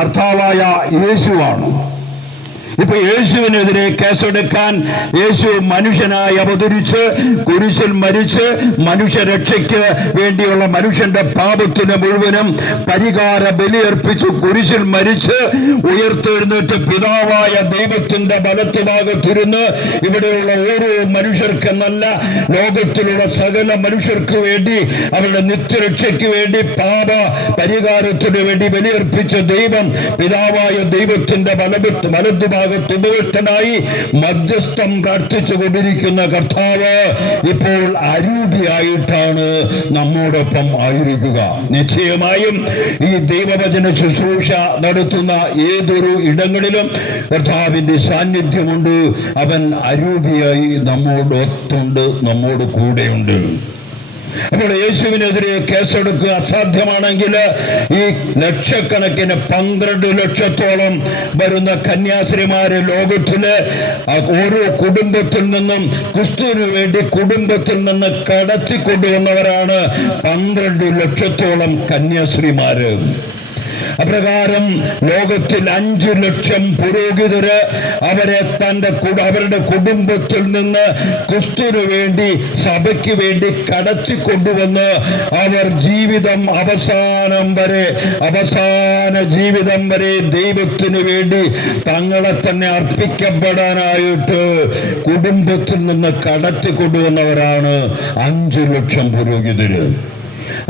കർത്താവായ യേശുവാണ്. ഇപ്പൊ യേശുവിനെതിരെ കേസെടുക്കാൻ യേശു മനുഷ്യനായി അവതരിച്ച് കുരിശിൽ മരിച്ച് മനുഷ്യരക്ഷയ്ക്ക് വേണ്ടിയുള്ള മനുഷ്യന്റെ പാപത്തിന് മുഴുവനും പരിഹാര ബലിയർപ്പിച്ച് കുരിശിൽ മരിച്ച് ഉയർത്തെഴുന്നേറ്റ് പിതാവായ ദൈവത്തിന്റെ ബലത്തുഭാഗത്തിരുന്ന് ഇവിടെയുള്ള ഓരോ മനുഷ്യർക്കെന്നല്ല ലോകത്തിലുള്ള സകല മനുഷ്യർക്ക് വേണ്ടി അവരുടെ നിത്യരക്ഷയ്ക്ക് വേണ്ടി പാപ പരിഹാരത്തിന് വേണ്ടി ബലിയർപ്പിച്ച ദൈവം പിതാവായ ദൈവത്തിന്റെ വലത് ഉപവിഷ്ടനായി മധ്യസ്ഥം പ്രാർത്ഥിച്ചു കൊണ്ടിരിക്കുന്ന കർത്താവ് ഇപ്പോൾ അരൂപിയായിട്ടാണ് നമ്മോടൊപ്പം ആയിരിക്കുക. നിശ്ചയമായും ഈ ദൈവവചന ശുശ്രൂഷ നടത്തുന്ന ഏതൊരു ഇടങ്ങളിലും കർത്താവിന്റെ സാന്നിധ്യമുണ്ട്. അവൻ അരൂപിയായി നമ്മോടൊത്തുണ്ട് നമ്മോട് കൂടെയുണ്ട്. അപ്പോൾ യേശുവിനെതിരെ കേസെടുക്കുക അസാധ്യമാണെങ്കിൽ ഈ ലക്ഷക്കണക്കിന് പന്ത്രണ്ട് ലക്ഷത്തോളം വരുന്ന കന്യാസ്ത്രീമാര് ലോകത്തിൽ ഓരോ കുടുംബത്തിൽ നിന്നും ക്രിസ്തുവിന് വേണ്ടി കുടുംബത്തിൽ നിന്ന് കടത്തിക്കൊണ്ടുവന്നവരാണ് പന്ത്രണ്ട് ലക്ഷത്തോളം കന്യാസ്ത്രീമാര്. അപ്രകാരം ലോകത്തിൽ അഞ്ചു ലക്ഷം പുരോഹിതര് അവരെ തന്റെ അവരുടെ കുടുംബത്തിൽ നിന്ന് ക്രിസ്തുവിന് വേണ്ടി സഭയ്ക്ക് വേണ്ടി കടത്തിക്കൊണ്ടുവന്ന് അവർ ജീവിതം അവസാനം വരെ അവസാന ജീവിതം വരെ ദൈവത്തിന് വേണ്ടി തങ്ങളെ തന്നെ അർപ്പിക്കപ്പെടാനായിട്ട് കുടുംബത്തിൽ നിന്ന് കടത്തിക്കൊണ്ടുവന്നവരാണ് അഞ്ചു ലക്ഷം പുരോഹിതര്.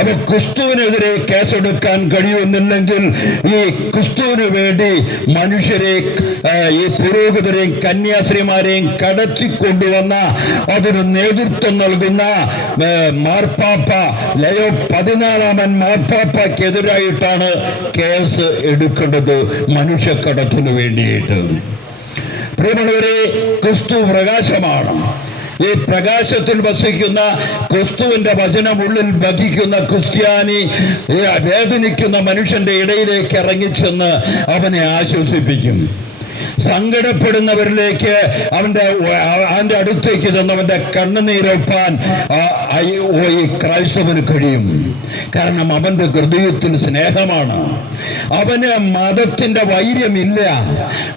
അപ്പൊ ക്രിസ്തുവിനെതിരെ കേസെടുക്കാൻ കഴിയുന്നില്ലെങ്കിൽ ഈ ക്രിസ്തുവിന് വേണ്ടി മനുഷ്യരെ ഈ പുരോഹിതരെയും കന്യാസ്ത്രീമാരെയും കടത്തിക്കൊണ്ടുവന്ന അതിന് നേതൃത്വം നൽകുന്ന മാർപ്പാപ്പ ലയോ പതിനാലാമൻ മാർപ്പാപ്പയ്ക്കെതിരായിട്ടാണ് കേസ് എടുക്കേണ്ടത് മനുഷ്യക്കടത്തിനു വേണ്ടിയിട്ട്. പ്രിയമുള്ളവരെ ക്രിസ്തു പ്രകാശമാണ്. ഈ പ്രകാശത്തിൽ വസിക്കുന്ന ക്രിസ്തുവിന്റെ വചനമുള്ളിൽ വഹിക്കുന്ന ക്രിസ്ത്യാനി വേദനിക്കുന്ന മനുഷ്യന്റെ ഇടയിലേക്ക് ഇറങ്ങിച്ചെന്ന് അവനെ ആശ്വസിപ്പിക്കും. സങ്കടപ്പെടുന്നവരിലേക്ക് അവന്റെ അവന്റെ അടുത്തേക്ക് ചെന്ന് അവന്റെ കണ്ണുനീരൊപ്പാൻ ഈ ക്രൈസ്തവന് കഴിയും. കാരണം അവന്റെ ഹൃദയത്തിന് സ്നേഹമാണ്. അവന് മതത്തിന്റെ വൈര്യമില്ല.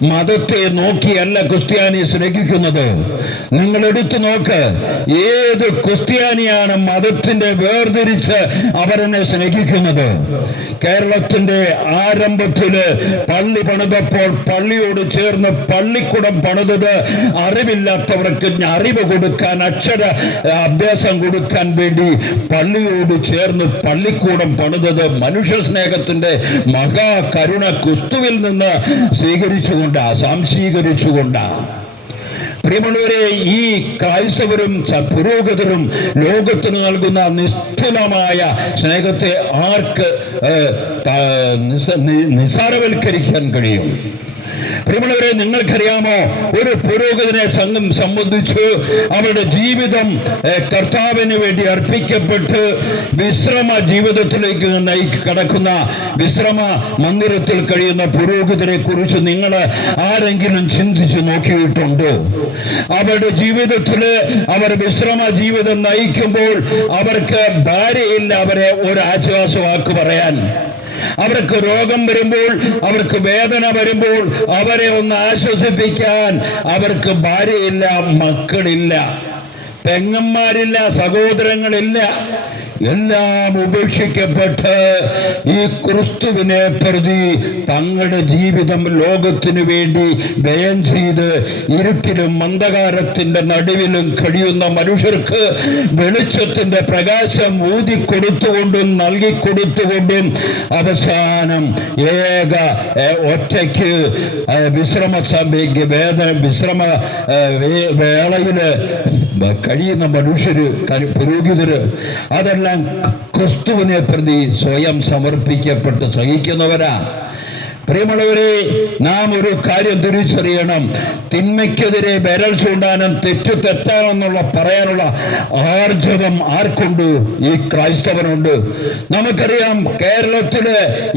മതത്തെ നോക്കിയല്ല ക്രിസ്ത്യാനി സ്നേഹിക്കുന്നത്. നിങ്ങൾ എടുത്തു നോക്ക് ഏത് ക്രിസ്ത്യാനിയാണ് മതത്തിന്റെ വേർതിരിച്ച് അവരെന്നെ സ്നേഹിക്കുന്നത്? കേരളത്തിന്റെ ആരംഭത്തിൽ പള്ളി പണിതപ്പോൾ പള്ളിയോട് ചേർന്ന് പള്ളിക്കുടം പണിതത് അറിവില്ലാത്തവർക്ക് അറിവ് കൊടുക്കാൻ അക്ഷര അഭ്യാസം കൊടുക്കാൻ വേണ്ടി പള്ളിയോട് ചേർന്ന് പള്ളിക്കൂടം പണിതത് മനുഷ്യ സ്നേഹത്തിന്റെ മഹാകരുണ ക്രിസ്തുവിൽ നിന്ന് സ്വീകരിച്ചുകൊണ്ടാ സംശീകരിച്ചുകൊണ്ടാ. പ്രിയമുള്ളവരെ ഈ ക്രൈസ്തവരും പുരോഗതരും ലോകത്തിന് നൽകുന്ന നിസ്തുലമായ സ്നേഹത്തെ ആർക്ക് നിസ്സാരവൽക്കരിക്കാൻ കഴിയും? പ്രിയമുള്ളവരെ നിങ്ങൾക്കറിയാമോ? ഒരു പുരോഗതിനെ സംഘം സംബന്ധിച്ച് അവരുടെ ജീവിതം കർത്താവിന് വേണ്ടി അർപ്പിക്കപ്പെട്ട് വിശ്രമ ജീവിതത്തിലേക്ക് നയിക്ക് കടക്കുന്ന വിശ്രമ മന്ദിരത്തിൽ കഴിയുന്ന പുരോഗതിനെ കുറിച്ച് നിങ്ങൾ ആരെങ്കിലും ചിന്തിച്ചു നോക്കിയിട്ടുണ്ടോ? അവരുടെ ജീവിതത്തിൽ അവർ വിശ്രമ ജീവിതം നയിക്കുമ്പോൾ അവർക്ക് ഭാര്യയില്ല അവരെ ഒരു ആശ്വാസവാക്ക് പറയാൻ. അവർക്ക് രോഗം വരുമ്പോൾ അവർക്ക് വേദന വരുമ്പോൾ അവരെ ഒന്ന് ആശ്വസിപ്പിക്കാൻ അവർക്ക് ഭാര്യയില്ല മക്കളില്ല പെങ്ങന്മാരില്ല സഹോദരങ്ങളില്ല. എല്ലാം ഉപേക്ഷിക്കപ്പെട്ട് ഈ ക്രിസ്തുവിനെ പ്രതി തങ്ങളുടെ ജീവിതം ലോകത്തിനു വേണ്ടി വ്യയം ചെയ്ത് ഇരുട്ടിലും മന്ദകാരത്തിന്റെ നടുവിലും കഴിയുന്ന മനുഷ്യർക്ക് വെളിച്ചത്തിന്റെ പ്രകാശം ഊതിക്കൊടുത്തുകൊണ്ടും നൽകിക്കൊടുത്തുകൊണ്ടും അവസാനം ഏക ഒറ്റയ്ക്ക് വിശ്രമ വേദന വിശ്രമ വേളയിൽ കഴിയുന്ന മനുഷ്യര് പുരോഹിതര് അതെല്ലാം ക്രിസ്തുവിനെ പ്രതി സ്വയം സമർപ്പിക്കപ്പെട്ട് സഹിക്കുന്നവരാ. പ്രിയമുള്ളവരെ നാം ഒരു കാര്യം തിരിച്ചറിയണം. തിന്മയ്ക്കെതിരെ വിരൽ ചൂണ്ടാനും തെറ്റു തെറ്റാനെന്നുള്ള പറയാനുള്ള ആർജവം ആർക്കുണ്ട്? ഈ ക്രൈസ്തവനുണ്ട്. നമുക്കറിയാം കേരളത്തിൽ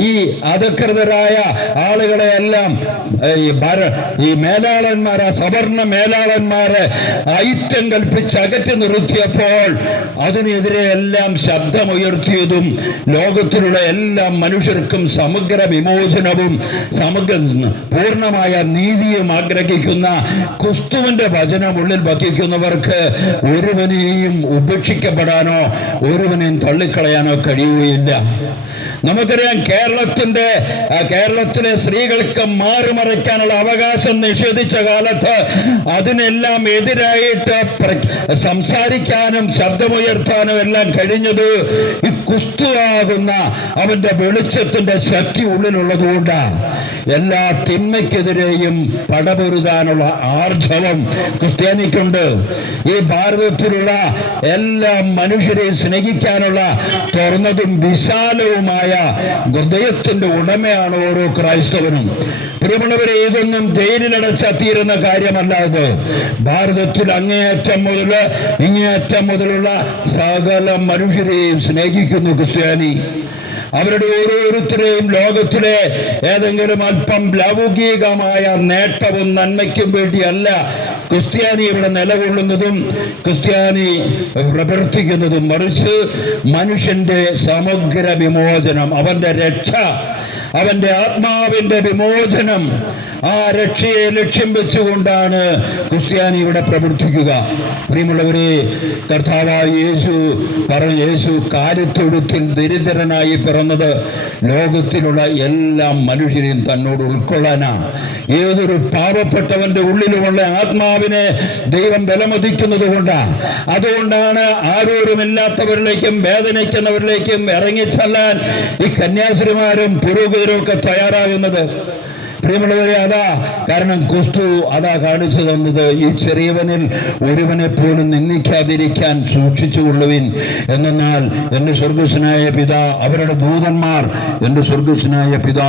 ഈ അധികൃതരായ ആളുകളെ എല്ലാം ഈ ഭര- ഈ മേലാളന്മാരെ സവർണ മേലാളന്മാരെ ഐത്യം കൽപ്പിച്ച് അകറ്റി നിർത്തിയപ്പോൾ അതിനെതിരെ എല്ലാം ശബ്ദമുയർത്തിയതും ലോകത്തിലുള്ള എല്ലാ മനുഷ്യർക്കും സമഗ്ര വിമോചനവും സമഗ്ര പൂർണമായ നീതിയും ആഗ്രഹിക്കുന്ന ക്രിസ്തുവിന്റെ വചനം ഉള്ളിൽ വധിക്കുന്നവർക്ക് ഒരുവനെയും ഉപേക്ഷിക്കപ്പെടാനോ ഒരുവനെയും തള്ളിക്കളയാനോ കഴിയുകയില്ല. നമുക്കറിയാം കേരളത്തിന്റെ കേരളത്തിലെ സ്ത്രീകൾക്ക് മാറുമറയ്ക്കാനുള്ള അവകാശം നിഷേധിച്ച കാലത്ത് അതിനെല്ലാം എതിരായിട്ട് സംസാരിക്കാനും ശബ്ദമുയർത്താനും എല്ലാം കഴിഞ്ഞത് കുസ്തുവാകുന്ന അവന്റെ വെളിച്ചത്തിന്റെ ശക്തി ഉള്ളിലുള്ളതുകൊണ്ടാണ്. എല്ലാ തിന്മയ്ക്കെതിരെയും പടപൊരുതാനുള്ള ആർജവം ക്രിസ്ത്യാനിക്കുണ്ട്. ഈ ഭാരതത്തിലുള്ള എല്ലാ മനുഷ്യരെയും സ്നേഹിക്കാനുള്ള തുറന്നതും വിശാലവുമായ ഹൃദയത്തിന്റെ ഉടമയാണ് ഓരോ ക്രൈസ്തവനും. പ്രിയമുള്ളവരെ ഇതൊന്നും ജയിലിലടച്ച തീരുന്ന കാര്യമല്ല ഇത്. ഭാരതത്തിൽ അങ്ങേയറ്റം മുതൽ ഇങ്ങേയറ്റം മുതലുള്ള സകല മനുഷ്യരെയും സ്നേഹിക്കുന്നു ക്രിസ്ത്യാനി. അവരുടെ ഓരോരുത്തരെയും ലോകത്തിലെ ഏതെങ്കിലും അല്പം ലൗകികമായ നേട്ടവും നന്മയ്ക്കും വേണ്ടിയല്ല ക്രിസ്ത്യാനി ഇവിടെ നിലകൊള്ളുന്നതും ക്രിസ്ത്യാനി പ്രവർത്തിക്കുന്നതും. മറിച്ച് മനുഷ്യന്റെ സമഗ്ര വിമോചനം അവന്റെ രക്ഷ അവന്റെ ആത്മാവിന്റെ വിമോചനം ആ രക്ഷയെ ലക്ഷ്യം വെച്ചുകൊണ്ടാണ് ക്രിസ്ത്യാനി ഇവിടെ പ്രവർത്തിക്കുക. പ്രിയമുള്ളവരെ കർത്താവായ യേശു പറഞ്ഞു യേശു കാര്യത്തൊഴുത്തിൽ ദരിദ്രനായി പിറന്നത് ലോകത്തിലുള്ള എല്ലാ മനുഷ്യരെയും തന്നോട് ഉൾക്കൊള്ളാനാണ്. ഏതൊരു പാവപ്പെട്ടവന്റെ ഉള്ളിലുമുള്ള ആത്മാവിനെ ദൈവം ബലമതിക്കുന്നത് കൊണ്ടാണ്. അതുകൊണ്ടാണ് ആരോരുമില്ലാത്തവരിലേക്കും വേദനിക്കുന്നവരിലേക്കും ഇറങ്ങിച്ചെല്ലാൻ ഈ കന്യാസ്ത്രീമാരും പുരോഗതിരും ഒക്കെ തയ്യാറാകുന്നത്. പ്രിയമുള്ളവരെ അതാ കാരണം ക്രിസ്തു അതാ കാണിച്ചു തന്നത്. ഈ ചെറിയവനിൽ ഒരുവനെ പോലും നിന്ദിക്കാതിരിക്കാൻ സൂക്ഷിച്ചുകൊള്ളുവിൻ എന്നാൽ എന്റെ സ്വർഗസ്വനായ പിതാ അവരുടെ ദൂതന്മാർ എന്റെ സ്വർഗസ്വനായ പിതാ